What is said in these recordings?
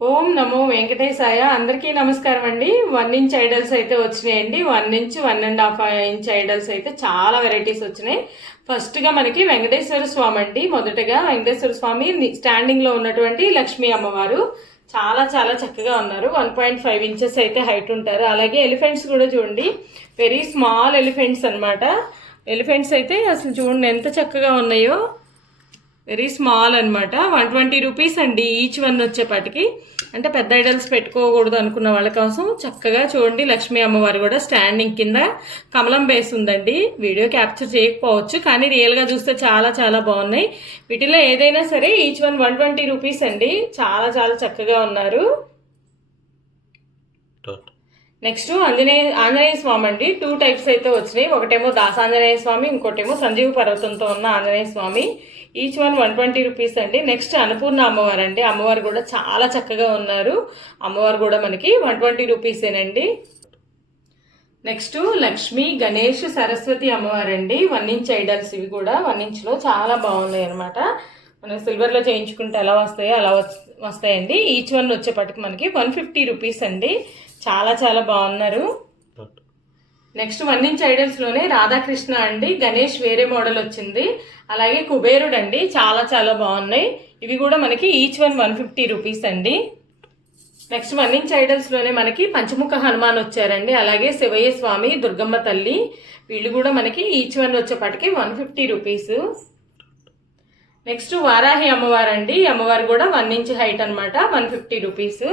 ఓం నమో వెంకటేశాయ. అందరికీ నమస్కారం అండి. 1 ఇంచ్ ఐడల్స్ అయితే వచ్చినాయండి. 1 ఇంచ్ 1.5 ఇంచ్ ఐడల్స్ అయితే చాలా వెరైటీస్ వచ్చినాయి. ఫస్ట్గా మనకి వెంకటేశ్వర స్వామి అండి. మొదటగా వెంకటేశ్వర స్వామి స్టాండింగ్లో ఉన్నటువంటి లక్ష్మీ అమ్మవారు చాలా చాలా చక్కగా ఉన్నారు. 1.5 ఇంచెస్ అయితే హైట్ ఉంటారు. అలాగే ఎలిఫెంట్స్ కూడా చూడండి, వెరీ స్మాల్ ఎలిఫెంట్స్ అనమాట. ఎలిఫెంట్స్ అయితే అసలు చూడండి ఎంత చక్కగా ఉన్నాయో. వెరీ స్మాల్ అనమాట. 120 రూపీస్ అండి ఈచ్ వన్ వచ్చేపాటికి. అంటే పెద్ద ఐడల్స్ పెట్టుకోకూడదు అనుకున్న వాళ్ళ కోసం చక్కగా చూడండి, లక్ష్మీ అమ్మవారు కూడా స్టాండింగ్ కింద కమలం బేస్ ఉందండి. వీడియో క్యాప్చర్ చేయకపోవచ్చు కానీ రియల్గా చూస్తే చాలా చాలా బాగున్నాయి. వీటిలో ఏదైనా సరే ఈచ్ వన్ 120 రూపీస్ అండి. చాలా చాలా చక్కగా ఉన్నారు. నెక్స్ట్ ఆంజనేయ స్వామి అండి. 2 టైప్స్ అయితే వచ్చినాయి. ఒకటేమో దాసాంజనేయ స్వామి, ఇంకోటేమో సంజీవ పర్వతంతో ఉన్న ఆంజనేయ స్వామి. ఈచ్ వన్ 120 రూపీస్ అండి. నెక్స్ట్ అన్నపూర్ణ అమ్మవారు అండి. అమ్మవారు కూడా చాలా చక్కగా ఉన్నారు. అమ్మవారు కూడా మనకి 120 రూపీసేనండి. నెక్స్ట్ లక్ష్మి, గణేష్, సరస్వతి అమ్మవారు అండి. 1 ఇంచ్ ఐడల్స్. ఇవి కూడా 1 ఇంచ్లో చాలా బాగున్నాయి అనమాట. మనం సిల్వర్లో చేయించుకుంటే ఎలా వస్తాయో అలా వస్తాయండి. ఈచ్ వన్ వచ్చేపటికి మనకి 150 రూపీస్ అండి. చాలా చాలా బాగున్నారు. నెక్స్ట్ 1 ఇంచ్ ఐడల్స్లోనే రాధాకృష్ణ అండి. గణేష్ వేరే మోడల్ వచ్చింది. అలాగే కుబేరుడు అండి. చాలా చాలా బాగున్నాయి. ఇవి కూడా మనకి ఈచ్ వన్ 150 రూపీస్ అండి. నెక్స్ట్ 1 ఇంచ్ ఐడల్స్లోనే మనకి పంచముఖ హనుమాన్ వచ్చారండి. అలాగే శివయ్య స్వామి, దుర్గమ్మ తల్లి, వీళ్ళు కూడా మనకి ఈచ్ వన్ వచ్చేపాటికి 150 రూపీస్. నెక్స్ట్ వారాహి అమ్మవారు అండి. అమ్మవారు కూడా 1 ఇంచ్ హైట్ అనమాట, 150 రూపీస్.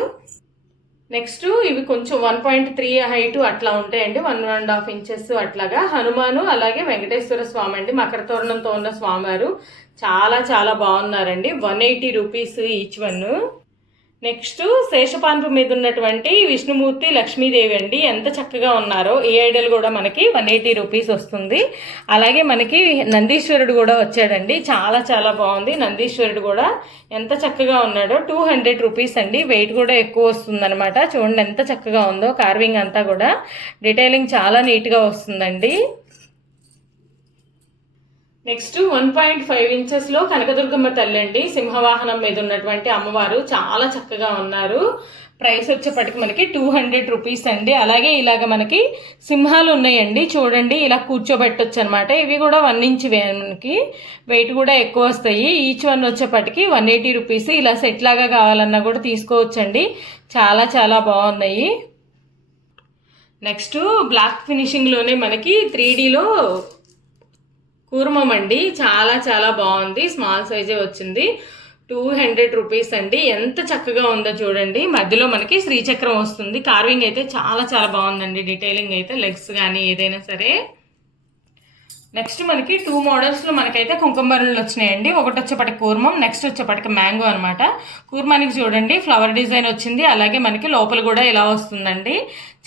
నెక్స్ట్ ఇవి కొంచెం 1.3 హైట్ అట్లా ఉంటాయండి, 1.5 ఇంచెస్ అట్లాగా. హనుమాను అలాగే వెంకటేశ్వర స్వామి అండి, మకర తోరణంతో ఉన్న స్వామివారు చాలా చాలా బాగున్నారండి. 180 రూపీస్ ఈచ్ వన్. నెక్స్ట్ శేషపాన్పు మీద ఉన్నటువంటి విష్ణుమూర్తి, లక్ష్మీదేవి అండి. ఎంత చక్కగా ఉన్నారో. ఈ ఐడల్ కూడా మనకి 180 రూపీస్ వస్తుంది. అలాగే మనకి నందీశ్వరుడు కూడా వచ్చాడండి. చాలా చాలా బాగుంది. నందీశ్వరుడు కూడా ఎంత చక్కగా ఉన్నాడో. 200 రూపీస్ అండి. వెయిట్ కూడా ఎక్కువ వస్తుంది అనమాట. చూడండి ఎంత చక్కగా ఉందో. కార్వింగ్ అంతా కూడా డీటెయిలింగ్ చాలా నీట్గా వస్తుందండి. నెక్స్ట్ 1.5 ఇంచెస్లో కనకదుర్గమ్మ తల్లి అండి. సింహవాహనం మీద ఉన్నటువంటి అమ్మవారు చాలా చక్కగా ఉన్నారు. ప్రైస్ వచ్చేప్పటికి మనకి 200 రూపీస్ అండి. అలాగే ఇలాగ మనకి సింహాలు ఉన్నాయండి. చూడండి ఇలా కూర్చోబెట్టొచ్చు అనమాట. ఇవి కూడా 1 ఇంచ్ మనకి వెయిట్ కూడా ఎక్కువ వస్తాయి. ఈచ్ వన్ వచ్చేప్పటికి 180 రూపీస్. ఇలా సెట్ లాగా కావాలన్నా కూడా తీసుకోవచ్చండి. చాలా చాలా బాగున్నాయి. నెక్స్ట్ బ్లాక్ ఫినిషింగ్లోనే మనకి 3Dలో కూర్మం అండి. చాలా చాలా బాగుంది. స్మాల్ సైజే వచ్చింది. 200 రూపీస్ అండి. ఎంత చక్కగా ఉందో చూడండి. మధ్యలో మనకి శ్రీచక్రం వస్తుంది. కార్వింగ్ అయితే చాలా చాలా బాగుందండి. డీటెయిలింగ్ అయితే లెగ్స్ కానీ ఏదైనా సరే. నెక్స్ట్ మనకి 2 మోడల్స్లో మనకైతే కుంకుమబరులు వచ్చినాయండి. ఒకటి వచ్చేపటికి కూర్మం, నెక్స్ట్ వచ్చేపటికి మ్యాంగో అనమాట. కూర్మానికి చూడండి ఫ్లవర్ డిజైన్ వచ్చింది. అలాగే మనకి లోపల కూడా ఇలా వస్తుందండి.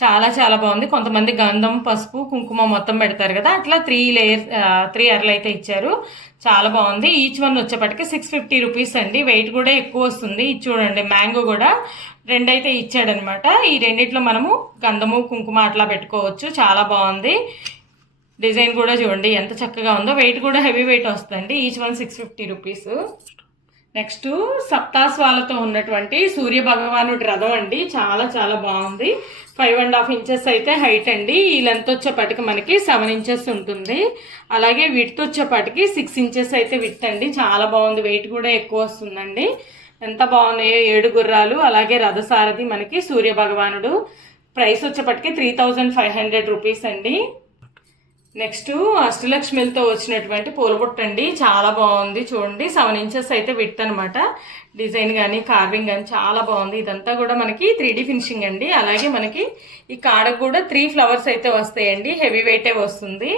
చాలా చాలా బాగుంది. కొంతమంది గంధం, పసుపు, కుంకుమ మొత్తం పెడతారు కదా, అట్లా 3 అరలు అయితే ఇచ్చారు. చాలా బాగుంది. ఈచ్ వన్ వచ్చేపటికి 650 రూపీస్ అండి. వెయిట్ కూడా ఎక్కువ వస్తుంది. ఇది చూడండి మ్యాంగో కూడా 2 అయితే ఇచ్చాడనమాట. ఈ రెండిట్లో మనము గంధము, కుంకుమ అట్లా పెట్టుకోవచ్చు. చాలా బాగుంది. డిజైన్ కూడా చూడండి ఎంత చక్కగా ఉందో. వెయిట్ కూడా హెవీ వెయిట్ వస్తుందండి. Each one 650 rupees. నెక్స్ట్ సప్తాస్వాలతో ఉన్నటువంటి సూర్య భగవానుడి రథం అండి. చాలా చాలా బాగుంది. 5.5 ఇంచెస్ అయితే హైట్ అండి. ఈ లెంత్ వచ్చేపాటికి మనకి 7 ఇంచెస్ ఉంటుంది. అలాగే విడ్త్ వచ్చేపాటికి 6 ఇంచెస్ అయితే విడ్త్ అండి. చాలా బాగుంది. వెయిట్ కూడా ఎక్కువ వస్తుందండి. ఎంత బాగున్నాయో. 7 గుర్రాలు, అలాగే రథసారథి మనకి సూర్య భగవానుడు. ప్రైస్ వచ్చేపాటికి 3500 రూపీస్ అండి. నెక్స్ట్ అష్టలక్ష్మిలతో వచ్చినటువంటి పూలబుట్ట అండి. చాలా బాగుంది. చూడండి 7 ఇంచెస్ అయితే విడ్త్ అనమాట. డిజైన్ కానీ కార్వింగ్ కానీ చాలా బాగుంది. ఇదంతా కూడా మనకి 3D ఫినిషింగ్ అండి. అలాగే మనకి ఈ కాడకు కూడా 3 ఫ్లవర్స్ అయితే వస్తాయండి. హెవీ వెయిటే వస్తుంది.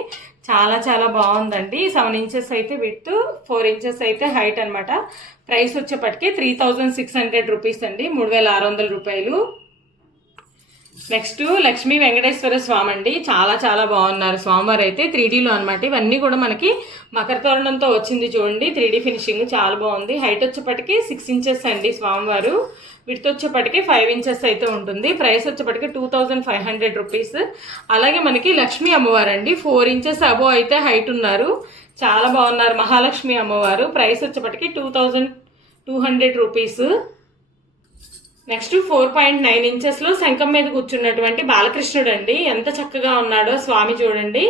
చాలా చాలా బాగుందండి. 7 ఇంచెస్ అయితే విడ్త్, 4 ఇంచెస్ అయితే హైట్ అనమాట. ప్రైస్ వచ్చేప్పటికి 3600 రూపీస్ అండి, 3600 రూపాయలు. నెక్స్ట్ లక్ష్మీ వెంకటేశ్వర స్వామి అండి. చాలా చాలా బాగున్నారు స్వామివారు అయితే. 3Dలో అనమాట. ఇవన్నీ కూడా మనకి మకర తోరణంతో వచ్చింది. చూడండి 3D ఫినిషింగ్ చాలా బాగుంది. హైట్ వచ్చేప్పటికి 6 ఇంచెస్ అండి స్వామివారు. విడ్త్ వచ్చేప్పటికి 5 ఇంచెస్ అయితే ఉంటుంది. ప్రైస్ వచ్చేప్పటికి 2500 రూపీస్. అలాగే మనకి లక్ష్మీ అమ్మవారు అండి. 4 ఇంచెస్ అబోవ్ అయితే హైట్ ఉన్నారు. చాలా బాగున్నారు మహాలక్ష్మి అమ్మవారు. ప్రైస్ వచ్చేప్పటికి 2200 రూపీస్. నెక్స్ట్ 4.9 ఇంచెస్లో శంఖం మీద కూర్చున్నటువంటి బాలకృష్ణుడు అండి. ఎంత చక్కగా ఉన్నాడో స్వామి చూడండి.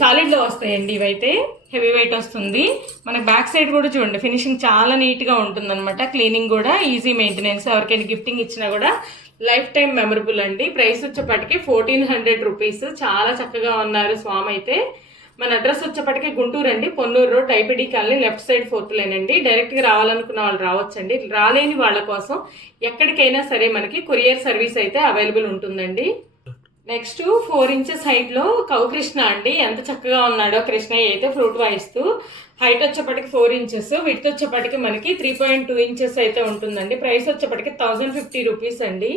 సాలిడ్లో వస్తాయండి ఇవైతే, హెవీ వెయిట్ వస్తుంది. మనకి బ్యాక్ సైడ్ కూడా చూడండి ఫినిషింగ్ చాలా నీట్గా ఉంటుందన్నమాట. క్లీనింగ్ కూడా ఈజీ మెయింటెనెన్స్. ఎవరికైనా గిఫ్టింగ్ ఇచ్చినా కూడా లైఫ్ టైం మెమరబుల్ అండి. ప్రైస్ వచ్చేప్పటికి 1400 రూపీస్. చాలా చక్కగా ఉన్నారు స్వామి అయితే. మన అడ్రస్ వచ్చేప్పటికి గుంటూరు అండి, Ponnur road, IPD colony, left side 4th line అండి. డైరెక్ట్గా రావాలనుకున్న వాళ్ళు రావచ్చండి. రాలేని వాళ్ళ కోసం ఎక్కడికైనా సరే మనకి కొరియర్ సర్వీస్ అయితే అవైలబుల్ ఉంటుందండి. నెక్స్ట్ 4 ఇంచెస్ హైట్లో కృష్ణ అండి. ఎంత చక్కగా ఉన్నాడో కృష్ణ అయితే ఫ్రూట్ వాయిస్తూ. హైట్ వచ్చేప్పటికి 4 ఇంచెస్, విడ్త్ వచ్చేప్పటికి మనకి 3.2 ఇంచెస్ అయితే ఉంటుందండి. ప్రైస్ వచ్చేప్పటికి 1050 రూపీస్ అండి.